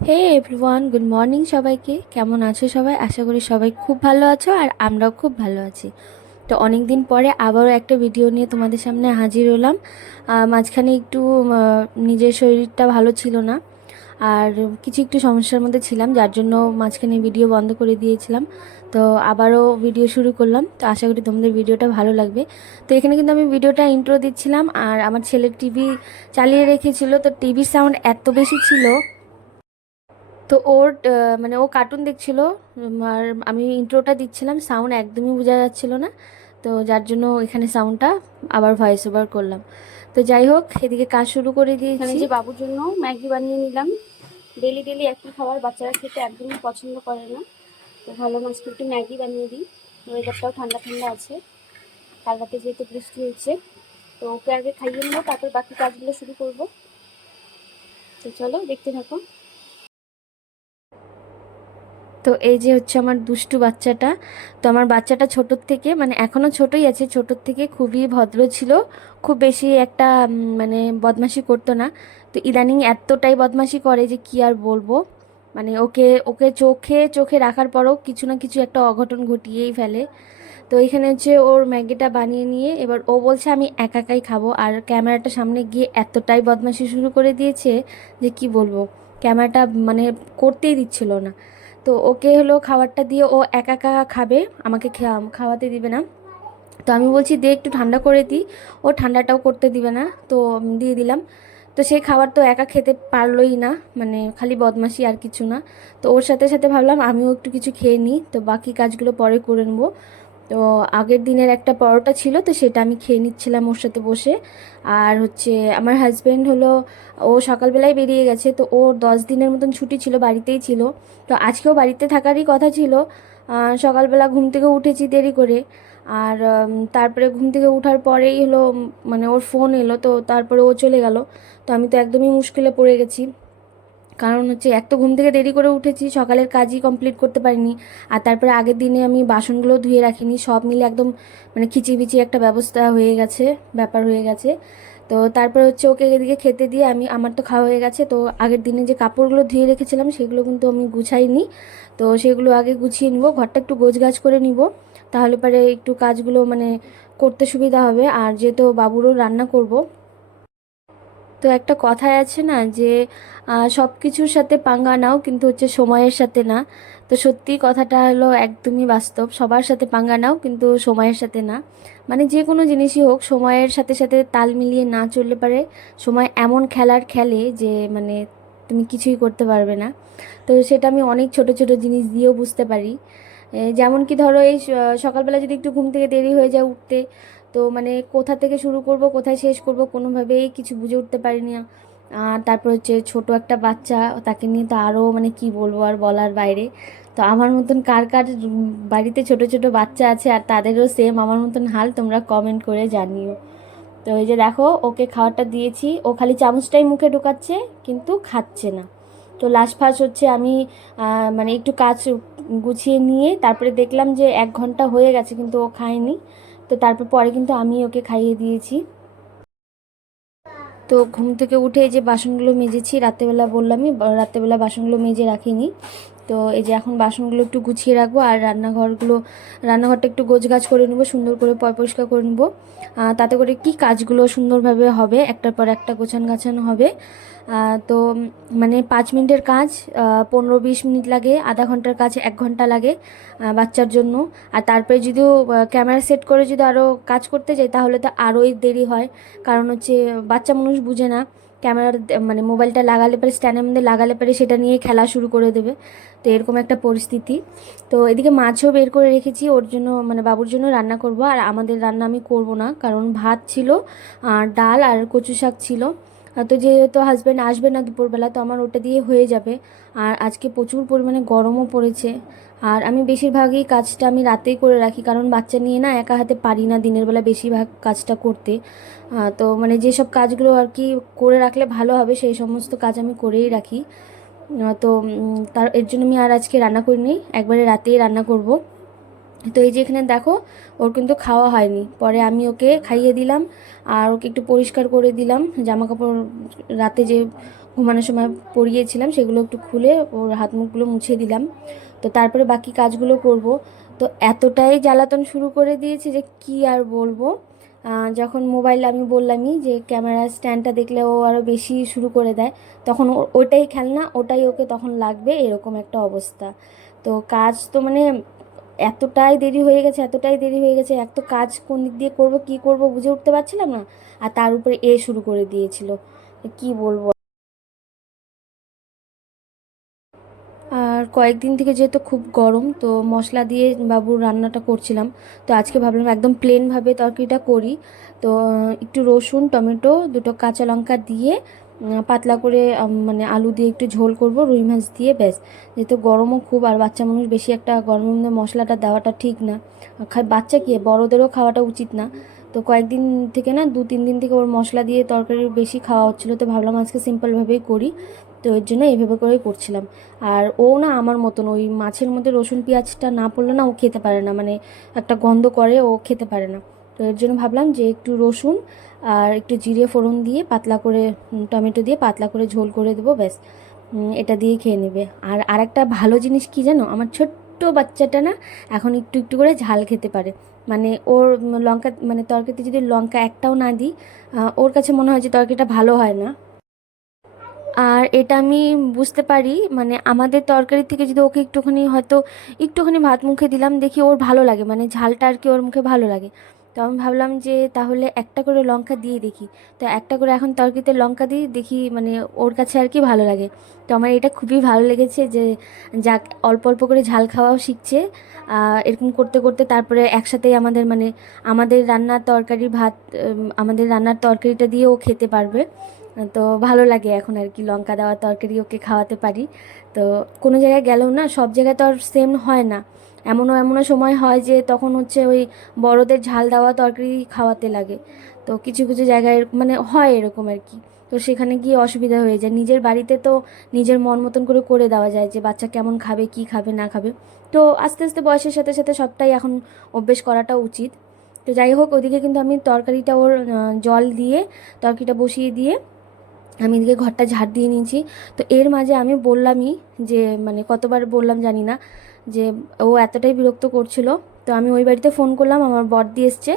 হে everyone, good morning সবাইকে। কেমন আছো সবাই? আশা করি সবাই খুব ভালো আছো আর আমরাও খুব ভালো আছি। তো অনেক দিন পরে আবারও একটা ভিডিও নিয়ে তোমাদের সামনে হাজির হলাম। মাঝখানে একটু নিজের শরীরটা ভালো ছিল না, আর কিছু একটু সমস্যার মধ্যে ছিলাম, যার জন্য মাঝখানে ভিডিও বন্ধ করে দিয়েছিলাম। তো আবারও ভিডিও শুরু করলাম, তো আশা করি তোমাদের ভিডিওটা ভালো লাগবে। তো এখানে কিন্তু আমি ভিডিওটা ইন্ট্রো দিচ্ছিলাম, আর আমার ছেলে টিভি চালিয়ে রেখেছিল, তো টিভির সাউন্ড এত বেশি ছিল। তো ওর মানে ও কার্টুন দেখছিল, আর আমি ইন্ট্রোটা দিচ্ছিলাম, সাউন্ড একদমই বোঝা যাচ্ছিল না। তো যার জন্য এখানে সাউন্ডটা আবার ভয়েস ওভার করলাম। তো যাই হোক, এদিকে কাজ শুরু করে এখানে দিয়েছি। যে বাবুর জন্য ম্যাগি বানিয়ে নিলাম। ডেলি ডেলি একই খাবার বাচ্চারা খেতে একদমই পছন্দ করে না। তো ভালো মাছকে একটু ম্যাগি বানিয়ে দিই। ওয়েদারটাও ঠান্ডা ঠান্ডা আছে, কাল রাতে যেহেতু বৃষ্টি হচ্ছে। তো ওকে আগে খাইয়ে নেবো, তারপর বাকি কাজগুলো শুরু করব। তো চলো দেখতে থাকো। তো এই যে হচ্ছে আমার দুষ্টু বাচ্চাটা। তো আমার বাচ্চাটা ছোটোর থেকে, মানে এখনও ছোটোই আছে, ছোটোর থেকে খুবই ভদ্র ছিল। খুব বেশি একটা মানে বদমাশি করতো না। তো ইদানিং এতটাই বদমাশি করে যে কি আর বলবো। মানে ওকে ওকে চোখে চোখে রাখার পরও কিছু না কিছু একটা অঘটন ঘটিয়েই ফেলে। তো এখানে হচ্ছে ওর ম্যাগিটা বানিয়ে নিয়ে এবার ও বলছে আমি একা একাই খাবো, আর ক্যামেরাটা সামনে গিয়ে এতটাই বদমাশি শুরু করে দিয়েছে যে কি বলবো। ক্যামেরাটা মানে করতেই দিচ্ছিল না। তো ওকে হলো খাবারটা দিয়ে ও একা একা খাবে, আমাকে খাওয়াতে দিবে না। তো আমি বলছি দে একটু ঠান্ডা করে দিই, ও ঠান্ডাটাও করতে দিবে না। তো দিয়ে দিলাম। তো সেই খাবার তো একা খেতে পারলোই না, মানে খালি বদমাশি আর কিছু না। তো ওর সাথে সাথে ভাবলাম আমিও একটু কিছু খেয়ে নিই, তো বাকি কাজগুলো পরে করে নেবো। তো আগের দিনের একটা পরোটা ছিল, তো সেটা আমি খেয়ে নিচ্ছিলাম ওর সাথে বসে। আর হচ্ছে আমার হাজব্যান্ড হলো, ও সকালবেলায় বেরিয়ে গেছে, তো ও 10 দিনের মতন ছুটি ছিল, বাড়িতেই ছিল। তো আজকেও বাড়িতে থাকারই কথা ছিল। সকালবেলা ঘুম থেকে উঠেছি দেরি করে। আর তারপরে ঘুম থেকে ওঠার পরেই হলো মানে ওর ফোন এলো, তো তারপরে ও চলে গেল। তো আমি তো একদমই মুশকিলে পড়ে গেছি, কারণ হচ্ছে এক তো ঘুম থেকে দেরি করে উঠেছি, সকালের কাজই কমপ্লিট করতে পারিনি। আর তারপরে আগের দিনে আমি বাসনগুলো ধুয়ে রাখিনি, সব মিলে একদম মানে খিচিবিচি একটা ব্যবস্থা হয়ে গেছে, ব্যাপার হয়ে গেছে। তো তারপরে হচ্ছে ওকে এদিকে খেতে দিয়ে আমি, আমার তো খাওয়া হয়ে গেছে। তো আগের দিনে যে কাপড়গুলো ধুয়ে রেখেছিলাম সেগুলো কিন্তু আমি গুছাইনি। তো সেগুলো আগে গুছিয়ে নিব, ঘরটা একটু গোছগাছ করে নিব, তাহলে পরে একটু কাজগুলো মানে করতে সুবিধা হবে। আর যেহেতু বাবুরও রান্না করব, তো একটা কথায় আছে না যে সব কিছুর সাথে পাঙ্গা নাও, কিন্তু হচ্ছে সময়ের সাথে না। তো সত্যি কথাটা হলো একদমই বাস্তব, সবার সাথে পাঙ্গা নাও কিন্তু সময়ের সাথে না। মানে যে কোনো জিনিসই হোক, সময়ের সাথে সাথে তাল মিলিয়ে না চললে পারে সময় এমন খেলার খেলে যে মানে তুমি কিছুই করতে পারবে না। তো সেটা আমি অনেক ছোট ছোট জিনিস দিয়েও বুঝতে পারি। যেমন কি ধরো এই সকালবেলা যদি একটু ঘুম থেকে দেরি হয়ে যায় উঠতে, তো মানে কোথা থেকে শুরু করব কোথায় শেষ করব কোনোভাবেই কিছু বুঝে উঠতে পারিনি। আর তারপর হচ্ছে ছোট একটা বাচ্চা, তাকে নিয়ে তো আরও মানে কি বলবো, আর বলার বাইরে। তো আমার মতন কার কার বাড়িতে ছোট ছোট বাচ্চা আছে আর তাদেরও সেম আমার মতন হাল, তোমরা কমেন্ট করে জানিও। তো এই যে দেখো ওকে খাবারটা দিয়েছি, ও খালি চামচটাই মুখে ঢোকাচ্ছে কিন্তু খাচ্ছে না। তো লাস্ট ফার্স্ট হচ্ছে আমি মানে একটু কাজ গুছিয়ে নিয়ে তারপরে দেখলাম যে 1 ঘন্টা হয়ে গেছে কিন্তু ও খায়নি। তো তারপর পরে কিন্তু আমি ওকে খাইয়ে দিয়েছি। তো ঘুম থেকে উঠে এই যে বাসনগুলো মেজেছি, রাত্রেবেলা বললামই রাত্রেবেলা বাসনগুলো মেজে রাখিনি। তো এই যে এখন বাসনগুলো একটু গুছিয়ে রাখবো, আর রান্নাঘরটা একটু গোছগাছ করে নেবো, সুন্দর করে পরিষ্কার করে নেবো। তাতে করে কি কাজগুলো সুন্দরভাবে হবে, একটার পর একটা গোছান গাছানো হবে। তো মানে 5 মিনিটের কাজ 15-20 মিনিট লাগে, আধা ঘন্টার কাজ 1 ঘন্টা লাগে বাচ্চার জন্য। আর তারপরে যদিও ক্যামেরা সেট করে যদি আরও কাজ করতে যাই তাহলে তো আরোই দেরি হয়। কারণ হচ্ছে বাচ্চা মানুষ বুঝে না, ক্যামেরার মানে মোবাইলটা লাগালে পরে স্ট্যান্ডের মধ্যে লাগালে পরে সেটা নিয়ে খেলা শুরু করে দেবে। তো এরকম একটা পরিস্থিতি। তো এদিকে মাছও বের করে রেখেছি ওর জন্য, মানে বাবুর জন্য রান্না করব। আর আমাদের রান্না আমি করব না, কারণ ভাত ছিল আর ডাল আর কচু শাক ছিল। তো যেহেতু হাজব্যান্ড আসবে না দুপুরবেলা, তো আমার ওটা দিয়ে হয়ে যাবে। আর আজকে প্রচুর পরিমাণে গরমও পড়েছে। আর আমি বেশিরভাগই কাজটা আমি রাতেই করে রাখি, কারণ বাচ্চা নিয়ে না একা হাতে পারি না দিনের বেলা বেশিরভাগ কাজটা করতে। তো মানে যেসব কাজগুলো আর কি করে রাখলে ভালো হবে সেই সমস্ত কাজ আমি করেই রাখি। তো তার এর জন্য আমি আর আজকে রান্না করিনি, একবারে রাতেই রান্না করব। তো এই যে এখানে দেখো ওর কিন্তু খাওয়া হয়নি, পরে আমি ওকে খাইয়ে দিলাম। আর ওকে একটু পরিষ্কার করে দিলাম জামা কাপড়, রাতে যে ঘুমানোর সময় পরিয়েছিলাম সেগুলো একটু খুলে ওর হাত মুখগুলো মুছে দিলাম। তো তারপরে বাকি কাজগুলো করব। তো এতটাই জ্বালাতন শুরু করে দিয়েছে যে কি আর বলবো। যখন মোবাইল আমি বললামই যে ক্যামেরা স্ট্যান্ডটা দেখলে ও আরও বেশি শুরু করে দেয়, তখন ওটাই খেলনা, ওটাই ওকে তখন লাগবে, এরকম একটা অবস্থা। তো কাজ তো মানে এতটাই দেরি হয়ে গেছে, এতটাই দেরি হয়ে গেছে, এক তো কাজ কোন দিক দিয়ে করব কি করব বুঝে উঠতে পারছিলাম না, আর তার উপরে শুরু করে দিয়েছিল। কি বলবো। আর কয়েকদিন থেকে যেহেতু খুব গরম, তো মশলা দিয়ে বাবুর রান্নাটা করছিলাম। তো আজকে ভাবলাম একদম প্লেনভাবে তরকারিটা করি। তো একটু রসুন, টমেটো, দুটো কাঁচা লঙ্কা দিয়ে পাতলা করে মানে আলু দিয়ে একটু ঝোল করব রুই মাছ দিয়ে, ব্যাস। যেহেতু গরমও খুব, আর বাচ্চা মানুষ বেশি একটা গরমের মধ্যে মশলাটা দেওয়াটা ঠিক না। বাচ্চা কি, বড়োদেরও খাওয়াটা উচিত না। তো কয়েকদিন থেকে না, 2-3 দিন থেকে ওর মশলা দিয়ে তরকারি বেশি খাওয়া হচ্ছিলো, তো ভাবলাম আজকে সিম্পলভাবেই করি। তো এর জন্য এইভাবে করেই করছিলাম। আর ও না আমার মতন, ওই মাছের মধ্যে রসুন পেঁয়াজটা না পড়লে না ও খেতে পারে না, মানে একটা গন্ধ করে, ও খেতে পারে না। তো এর জন্য ভাবলাম যে একটু রসুন আর একটু জিরে ফোড়ন দিয়ে পাতলা করে টমেটো দিয়ে পাতলা করে ঝোল করে দেবো, ব্যাস। এটা দিয়ে খেয়ে নেবে। আর আরেকটা ভালো জিনিস কি জানো, আমার ছোট্ট বাচ্চাটা না এখন একটু একটু করে ঝাল খেতে পারে। মানে ওর লঙ্কা, মানে তরকারিতে যদি লঙ্কা একটাও না দিই, ওর কাছে মনে হয় যে তরকারিটা ভালো হয় না। আর এটা আমি বুঝতে পারি, মানে আমাদের তরকারি থেকে যদি ওকে একটুখানি, হয়তো একটুখানি ভাত মুখে দিলাম, দেখি ওর ভালো লাগে, মানে ঝালটা আর কি ওর মুখে ভালো লাগে। তো আমি ভাবলাম যে তাহলে একটা করে লঙ্কা দিয়ে দেখি। তো একটা করে এখন তরকারিতে লঙ্কা দিই, দেখি মানে ওর কাছে আর কি ভালো লাগে। তো আমার এটা খুবই ভালো লেগেছে যে যাক, অল্প অল্প করে ঝাল খাওয়াও শিখছে। এরকম করতে করতে তারপরে একসাথেই আমাদের মানে আমাদের রান্নার তরকারি ভাত, আমাদের রান্নার তরকারিটা দিয়ে ও খেতে পারবে। তো ভালো লাগে এখন আর কি, লঙ্কা দেওয়া তরকারি ওকে খাওয়াতে পারি। তো কোনো জায়গায় গেলেও না, সব জায়গায় তো আর সেম হয় না। এমনও এমনও সময় হয় যে তখন হচ্ছে ওই বড়দের ঝাল দেওয়া তরকারি খাওয়াতে লাগে। তো কিছু কিছু জায়গায় মানে হয় এরকম আর কি। তো সেখানে গিয়ে অসুবিধা হয়ে যায়। নিজের বাড়িতে তো নিজের মন মতন করে করে দেওয়া যায় যে বাচ্চা কেমন খাবে, কি খাবে না খাবে। তো আস্তে আস্তে বয়সের সাথে সাথে সবটাই এখন অভ্যেস করাটা উচিত। তো যাই হোক, ওদিকে কিন্তু আমি তরকারিটা ওর জল দিয়ে তরকারিটা বসিয়ে দিয়ে আমি এদিকে ঘরটা ঝাড় দিয়ে নিয়েছি। তো এর মাঝে আমি বললামই যে, মানে কতবার বললাম জানি না, যে ও এতটাই বিরক্ত করছিল। তো আমি ওই বাড়িতে ফোন করলাম, আমার বড়দি এসছে।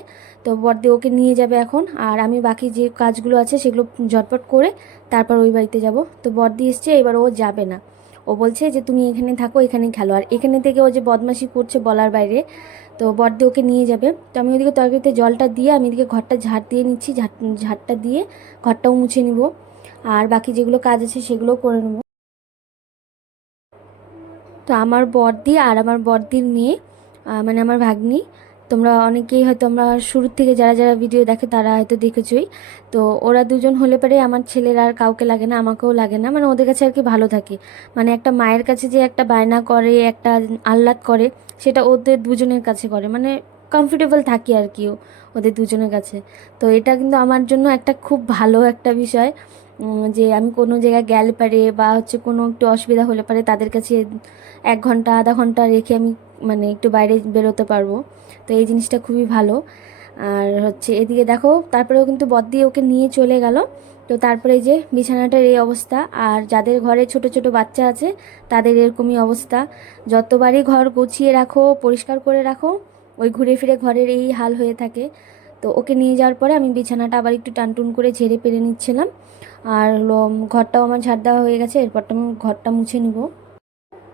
তো বড়দি ওকে নিয়ে যাবে এখন, আর আমি বাকি যে কাজগুলো আছে সেগুলো ঝটপট করে তারপর ওই বাড়িতে যাব। তো বড়দি এসছে, এবার ও যাবে না। ও বলছে যে তুমি এখানে থাকো, এখানেই খেলো। আর এখানে থেকে ও যে বদমাশি করছে বলার বাইরে। তো বড়দি ওকে নিয়ে যাবে। তো আমি ওইদিকে তরকারিতে জলটা দিয়ে আমি এদিকে ঘরটা ঝাড় দিয়ে নিচ্ছি, ঝাড়টা দিয়ে ঘরটাও মুছে নিব। আর বাকি যেগুলো কাজ আছে সেগুলোও করে নেব। তো আমার বড়দি আর আমার বড়দির মেয়ে, মানে আমার ভাগ্নি, তোমরা অনেকেই হয়তো, আমরা শুরুর থেকে যারা যারা ভিডিও দেখে তারা হয়তো দেখেছই। তো ওরা দুজন হলে পরে আমার ছেলের আর কাউকে লাগে না, আমাকেও লাগে না, মানে ওদের কাছে আর কি ভালো থাকে। মানে একটা মায়ের কাছে যে একটা বায়না করে, একটা আহ্লাদ করে, সেটা ওদের দুজনের কাছে করে, মানে কমফোর্টেবল থাকি আর কি ওদের দুজনের কাছে। তো এটা কিন্তু আমার জন্য একটা খুব ভালো একটা বিষয়, যে আমি কোনো জায়গায় গেলে পারে বা হচ্ছে কোনো একটু অসুবিধা হলে পারে তাদের কাছে 1 ঘন্টা আধা ঘন্টা রেখে আমি মানে একটু বাইরে বেরোতে পারবো। তো এই জিনিসটা খুবই ভালো। আর হচ্ছে এদিকে দেখো, তারপরেও কিন্তু বদ্দি ওকে নিয়ে চলে গেল। তো তারপরে এই যে বিছানাটার এই অবস্থা, আর যাদের ঘরে ছোট ছোট বাচ্চা আছে তাদের এরকমই অবস্থা। যতবারই ঘর গুছিয়ে রাখো, পরিষ্কার করে রাখো, ওই ঘুরে ফিরে ঘরের এই হাল হয়ে থাকে। তো ওকে নিয়ে যাওয়ার পরে আমি বিছানাটা আবার একটু টানটুন করে ঝেড়ে পেরে নিচ্ছিলাম। আর হলো ঘরটাও আমার ঝাড় দেওয়া হয়ে গেছে, এরপরটা আমি ঘরটা মুছে নিব।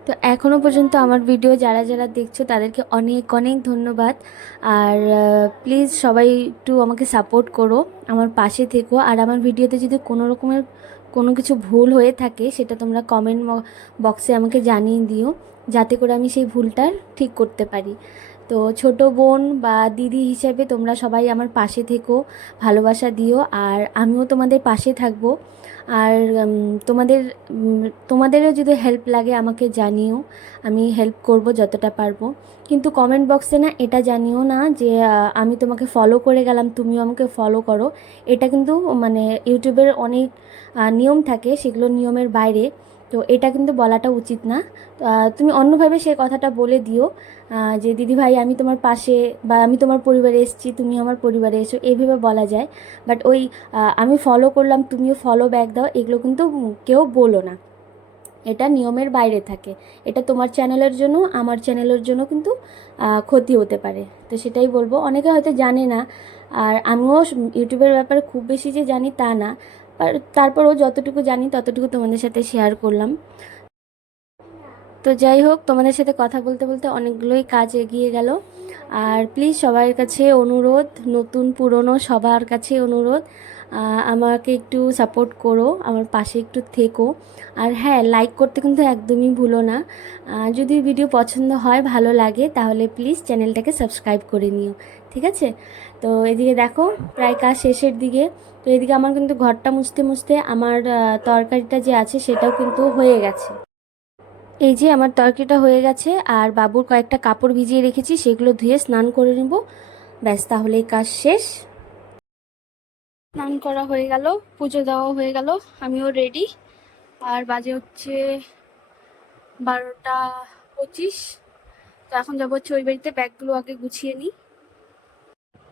তো এখনও পর্যন্ত আমার ভিডিও যারা যারা দেখছো তাদেরকে অনেক অনেক ধন্যবাদ। আর প্লিজ সবাই একটু আমাকে সাপোর্ট করো, আমার পাশে থেকো। আর আমার ভিডিওতে যদি কোনো রকমের কোনো কিছু ভুল হয়ে থাকে সেটা তোমরা কমেন্ট বক্সে আমাকে জানিয়ে দিও, যাতে করে আমি সেই ভুলটার ঠিক করতে পারি। তো ছোট বোন বা দিদি হিসেবে তোমরা সবাই আমার পাশে থেকো, ভালোবাসা দিও, আর আমিও তোমাদের পাশে থাকবো। আর তোমাদের তোমাদেরও যদি হেল্প লাগে আমাকে জানিও, আমি হেল্প করব যতটা পারবো। কিন্তু কমেন্ট বক্সে না এটা জানিও না যে আমি তোমাকে ফলো করে গেলাম, তুমিও আমাকে ফলো করো। এটা কিন্তু মানে ইউটিউবের অনেক নিয়ম থাকে, সেগুলো নিয়মের বাইরে। তো এটা কিন্তু বলাটা উচিত না। তুমি অন্যভাবে সেই কথাটা বলে দিও যে দিদিভাই আমি তোমার পাশে, বা আমি তোমার পরিবারে এসেছি, তুমি আমার পরিবারে এসো, এইভাবে বলা যায়। বাট ওই আমি ফলো করলাম তুমিও ফলো ব্যাক দাও, এগুলো কিন্তু কেউ বলো না। এটা নিয়মের বাইরে থাকে। এটা তোমার চ্যানেলের জন্য, আমার চ্যানেলের জন্য কিন্তু ক্ষতি হতে পারে। তো সেটাই বলবো, অনেকে হয়তো জানে না। আর আমিও ইউটিউবের ব্যাপারে খুব বেশি যে জানি তা না, তারপরও যতটুকু জানি ততটুকু তোমাদের সাথে শেয়ার করলাম। তো যাই হোক, তোমাদের সাথে কথা বলতে বলতে অনেকগুলোই কাজ এগিয়ে গেল। আর প্লিজ সবার কাছে অনুরোধ, নতুন পুরনো সবার কাছে অনুরোধ, আমাকে একটু সাপোর্ট করো, আমার পাশে একটু থেকো। আর হ্যাঁ, লাইক করতে কিন্তু একদমই ভুলো না। যদি ভিডিও পছন্দ হয়, ভালো লাগে, তাহলে প্লিজ চ্যানেলটাকে সাবস্ক্রাইব করে নিও, ঠিক আছে? তো এদিকে দেখো প্রায় কাজ শেষের দিকে। তো এদিকে আমার কিন্তু ঘরটা মুছতে মুছতে আমার তরকারিটা যে আছে সেটাও কিন্তু হয়ে গেছে। এই যে আমার তরকারিটা হয়ে গেছে, আর বাবুর কয়েকটা কাপড় ভিজিয়ে রেখেছি, সেগুলো ধুয়ে স্নান করে নেব। ব্যাস, তাহলেই কাজ শেষ। স্নান করা হয়ে গেল, পুজো দেওয়া হয়ে গেল, আমিও রেডি। আর বাজে হচ্ছে 12টা 25। তো এখন যাবো হচ্ছে ওই বাড়িতে, ব্যাগগুলো আগে গুছিয়ে নিই।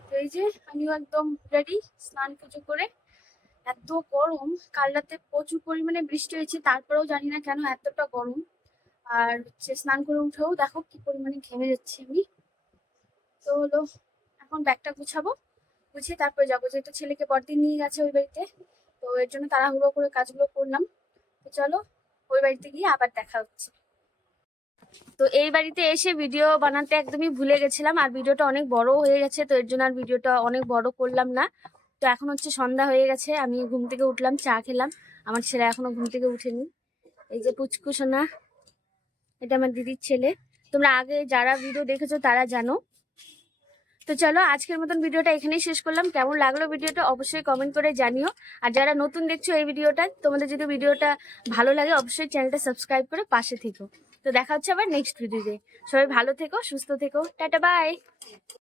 তো এই যে আমিও একদম রেডি, স্নান পুজো করে। এত গরম, কাল রাতে প্রচুর পরিমাণে বৃষ্টি হয়েছে, তারপরেও জানি না কেন এতটা গরম। আর হচ্ছে স্নান করে উঠেও দেখো কি পরিমাণে ঘেমে যাচ্ছি আমি। তো হলো, এখন ব্যাগটা গুছাবো, গুছিয়ে তারপরে যাবো, যেহেতু ছেলেকে বড়দিন নিয়ে গেছে ওই বাড়িতে। তো এর জন্য তাড়াহুড়ো করে কাজগুলো করলাম। তো চলো, ওই বাড়িতে গিয়ে আবার দেখা হচ্ছে। তো এই বাড়িতে এসে ভিডিও বানাতে একদমই ভুলে গেছিলাম, আর ভিডিওটা অনেক বড় হয়ে গেছে, তো এর জন্য আর ভিডিওটা অনেক বড় করলাম না। তো এখন হচ্ছে সন্ধ্যা হয়ে গেছে, আমি ঘুম থেকে উঠলাম, চা খেলাম। আমার ছেলে এখনো ঘুম থেকে উঠেনি। এই যে পুচকু সোনা, এটা আমার দিদির ছেলে। তোমরা আগে যারা ভিডিও দেখেছো তারা জানো। তো চলো, আজকের মতন ভিডিওটা এখানেই শেষ করলাম। কেমন লাগলো ভিডিওটা অবশ্যই কমেন্ট করে জানিও। আর যারা নতুন দেখছো এই ভিডিওটা, তোমাদের যদি ভিডিওটা ভালো লাগে অবশ্যই চ্যানেলটা সাবস্ক্রাইব করে পাশে থেকো। তো দেখা হচ্ছে আবার নেক্সট ভিডিওতে। সবাই ভালো থেকো, সুস্থ থেকো, টাটা বাই।